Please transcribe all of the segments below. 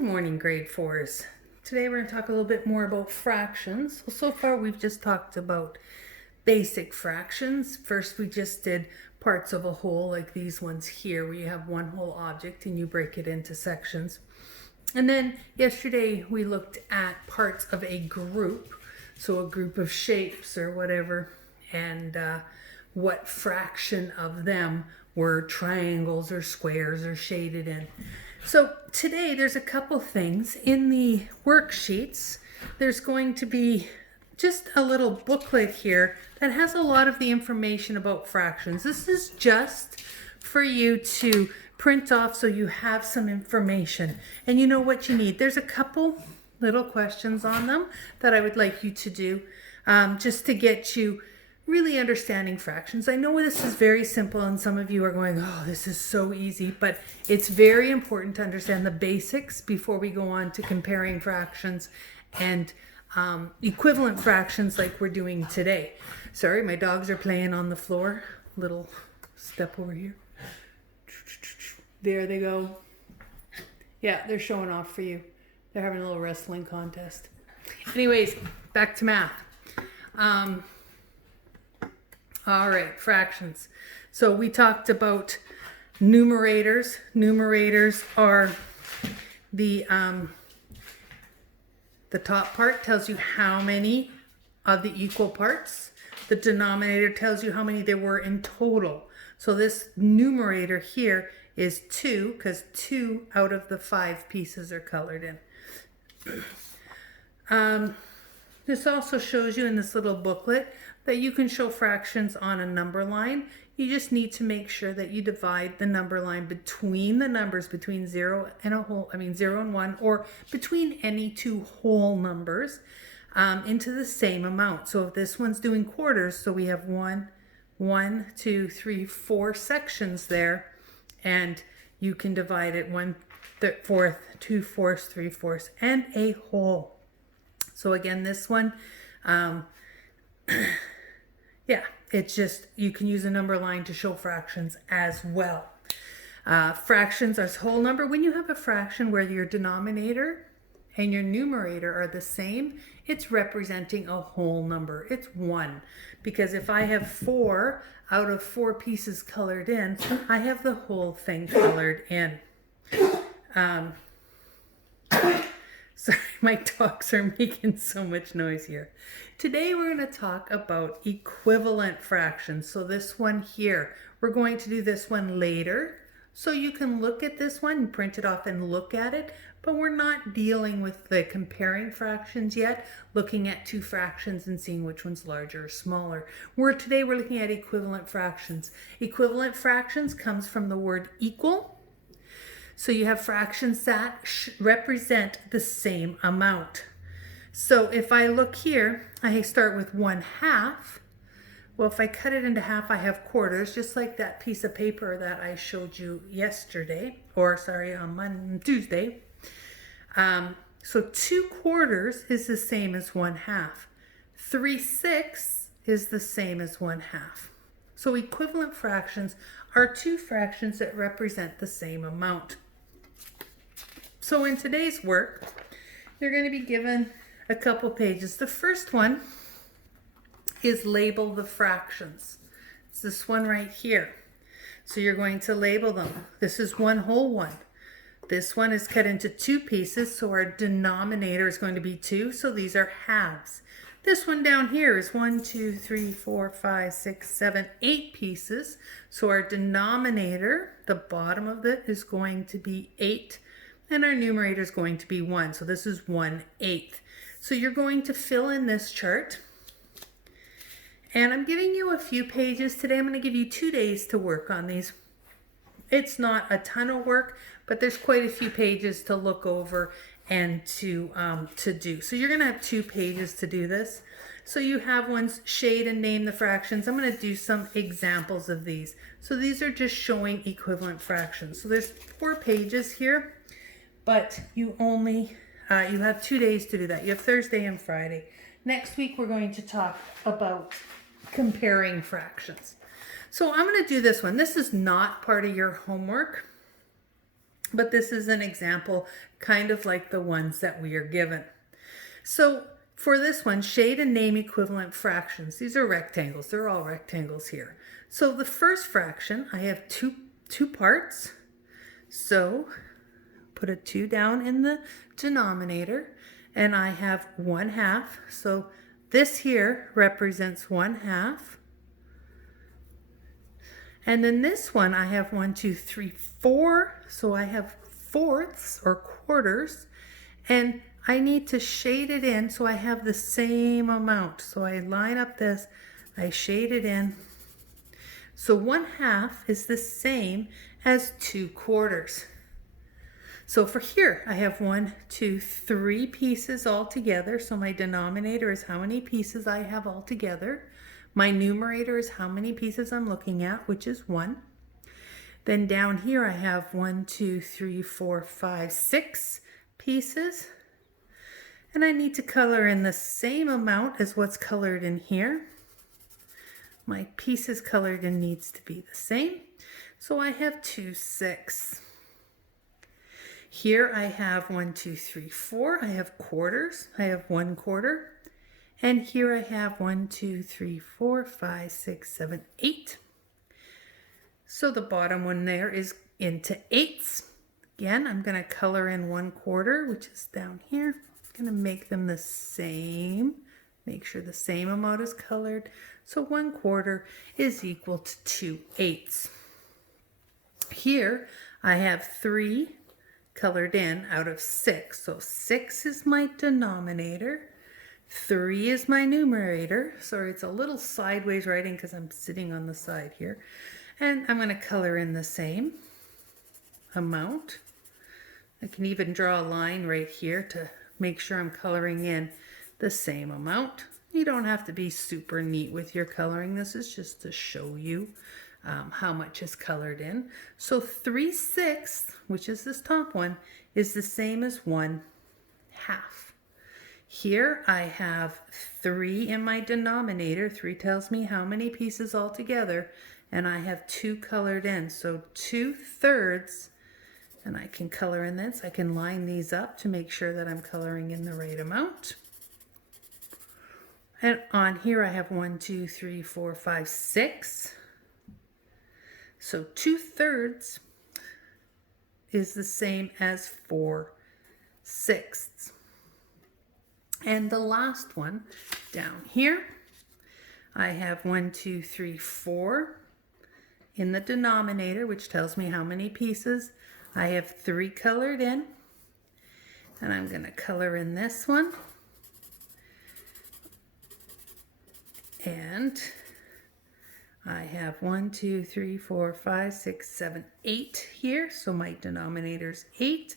Good morning, grade 4s. Today we're going to talk a little bit more about fractions. So far we've just talked about basic fractions. First we just did parts of a whole, like these ones here, where you have one whole object and you break it into sections. And then yesterday we looked at parts of a group, so a group of shapes or whatever, and what fraction of them were triangles or squares or shaded in. So today there's a couple things in the worksheets. There's going to be just a little booklet here that has a lot of the information about fractions. This is just for you to print off so you have some information and you know what you need. There's a couple little questions on them that I would like you to do just to get you really understanding fractions. I know this is very simple and some of you are going, oh, this is so easy, but it's very important to understand the basics before we go on to comparing fractions and equivalent fractions like we're doing today. Sorry, my dogs are playing on the floor. Little step over here. There they go. Yeah, they're showing off for you. They're having a little wrestling contest. Anyways, back to math. All right, fractions. So we talked about numerators. Numerators are the top part tells you how many of the equal parts. The denominator tells you how many there were in total. So this numerator here is 2 because 2 out of the 5 pieces are colored in. This also shows you in this little booklet that you can show fractions on a number line. You just need to make sure that you divide the number line between the numbers between 0 and 1, or between any two whole numbers into the same amount. So if this one's doing quarters, so we have 1, 2, 3, 4 sections there, and you can divide it 1/4, 2/4, 3/4, and a whole. So again, this one, yeah, it's just, you can use a number line to show fractions as well. Fractions are whole number. When you have a fraction where your denominator and your numerator are the same, it's representing a whole number. It's 1. Because if I have 4 out of 4 pieces colored in, I have the whole thing colored in. Sorry, my dogs are making so much noise here. Today we're going to talk about equivalent fractions. So this one here, we're going to do this one later. So you can look at this one, print it off and look at it, but we're not dealing with the comparing fractions yet, looking at two fractions and seeing which one's larger or smaller. Today we're looking at equivalent fractions. Equivalent fractions comes from the word equal. So you have fractions that represent the same amount. So if I look here, I start with 1/2. Well, if I cut it into half, I have quarters, just like that piece of paper that I showed you yesterday, or sorry, on Tuesday. So 2/4 is the same as 1/2. 3/6 is the same as 1/2. So equivalent fractions are two fractions that represent the same amount. So in today's work, you're going to be given a couple pages. The first one is label the fractions. It's this one right here. So you're going to label them. This is one whole one. This one is cut into 2 pieces, so our denominator is going to be 2, so these are halves. This one down here is 1, 2, 3, 4, 5, 6, 7, 8 pieces. So our denominator, the bottom of it, is going to be 8, and our numerator is going to be 1. So this is 1/8. So you're going to fill in this chart. And I'm giving you a few pages today. I'm going to give you 2 days to work on these. It's not a ton of work, but there's quite a few pages to look over and to do. So you're going to have 2 pages to do this. So you have ones shade and name the fractions. I'm going to do some examples of these. So these are just showing equivalent fractions. So there's 4 pages here, but you have 2 days to do that. You have Thursday and Friday. Next week we're going to talk about comparing fractions. So I'm going to do this one. This is not part of your homework. but this is an example kind of like the ones that we are given. So for this one, shade and name equivalent fractions. These are rectangles. They're all rectangles here. So the first fraction, I have two parts. So put a 2 down in the denominator, and I have 1/2. So this here represents 1/2. And then this one, I have 1, 2, 3, 4. So I have fourths or quarters. And I need to shade it in so I have the same amount. So I line up this, I shade it in. So 1/2 is the same as 2/4. So for here, I have 1, 2, 3 pieces all together. So my denominator is how many pieces I have all together. My numerator is how many pieces I'm looking at, which is 1. Then down here, I have 1, 2, 3, 4, 5, 6 pieces. And I need to color in the same amount as what's colored in here. My pieces colored in needs to be the same. So I have 2, 6. Here I have 1, 2, 3, 4. I have quarters. I have 1/4. And here I have 1, 2, 3, 4, 5, 6, 7, 8. So the bottom one there is into 8ths. Again, I'm going to color in 1/4, which is down here. I'm going to make them the same. Make sure the same amount is colored. So 1/4 is equal to 2/8. Here I have 3 colored in out of 6. So 6 is my denominator. 3 is my numerator. Sorry, it's a little sideways writing because I'm sitting on the side here. And I'm going to color in the same amount. I can even draw a line right here to make sure I'm coloring in the same amount. You don't have to be super neat with your coloring. This is just to show you how much is colored in. So 3/6, which is this top one, is the same as 1/2. Here I have 3 in my denominator. 3 tells me how many pieces altogether, and I have 2 colored in. So 2/3, and I can color in this. I can line these up to make sure that I'm coloring in the right amount. And on here I have 1, 2, 3, 4, 5, 6. So 2/3 is the same as 4/6. And the last one down here, I have 1, 2, 3, 4 in the denominator, which tells me how many pieces. I have 3 colored in, and I'm going to color in this one. And I have 1, 2, 3, 4, 5, 6, 7, 8 here. So my denominator is 8.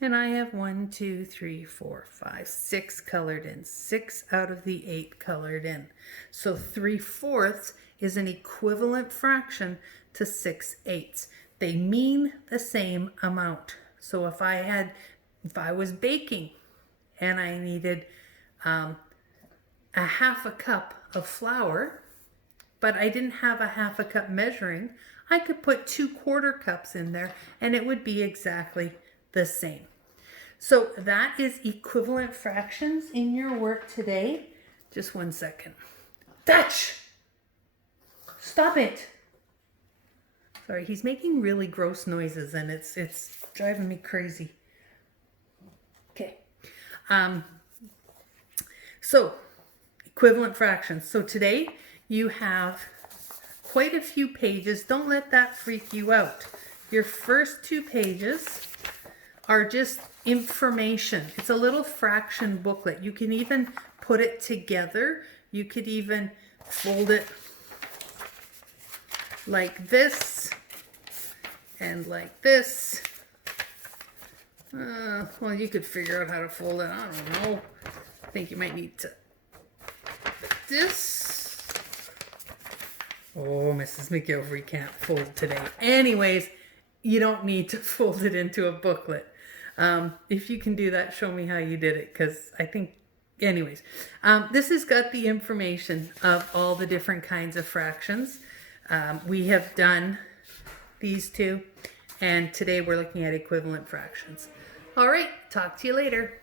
And I have 1, 2, 3, 4, 5, 6 colored in. 6 out of the 8 colored in. So 3/4 is an equivalent fraction to 6/8. They mean the same amount. So if I was baking and I needed a 1/2 cup of flour, but I didn't have a 1/2 cup measuring, I could put 2/4 cups in there and it would be exactly the same. So that is equivalent fractions in your work today. Just 1 second. Dutch! Stop it! Sorry, he's making really gross noises and it's driving me crazy. Okay. So, equivalent fractions. So today you have quite a few pages. Don't let that freak you out. Your first 2 pages are just information. It's a little fraction booklet. You can even put it together. You could even fold it like this and like this. Well, you could figure out how to fold it. I don't know. I think you might need to this. Oh, Mrs. McGilvery can't fold today. Anyways, you don't need to fold it into a booklet. If you can do that, show me how you did it, because I think, anyways, this has got the information of all the different kinds of fractions. We have done these 2, And today we're looking at equivalent fractions. All right, talk to you later.